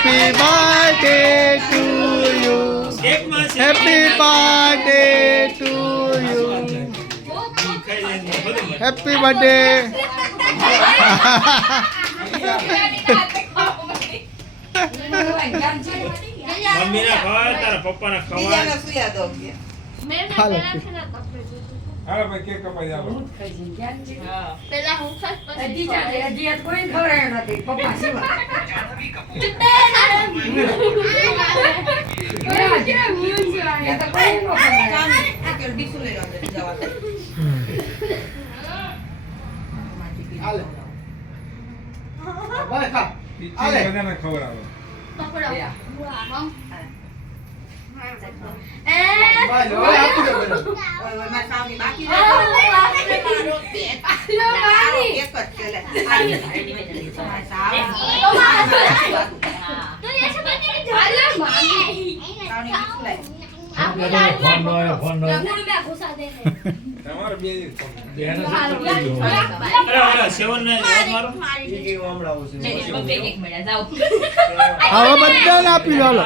Happy birthday to you. Happy birthday to you. Happy birthday. Mummy ના ખવાય તારા પપ્પા ના ખવાય હાલો ભાઈ કેક કપાઈ આવો પેલા હું ખાસ હજી કોઈ ખવડાવ્યો નથી પપ્પા સિવાય એ તો કોઈ નો હાલે ભાઈ ખા ટીચર બધાને ખવડાવો ભાઈ લો આપી દો પેલો તમારે બે અરે સેવન ને મારો હવે બધાને આપી દો હાલો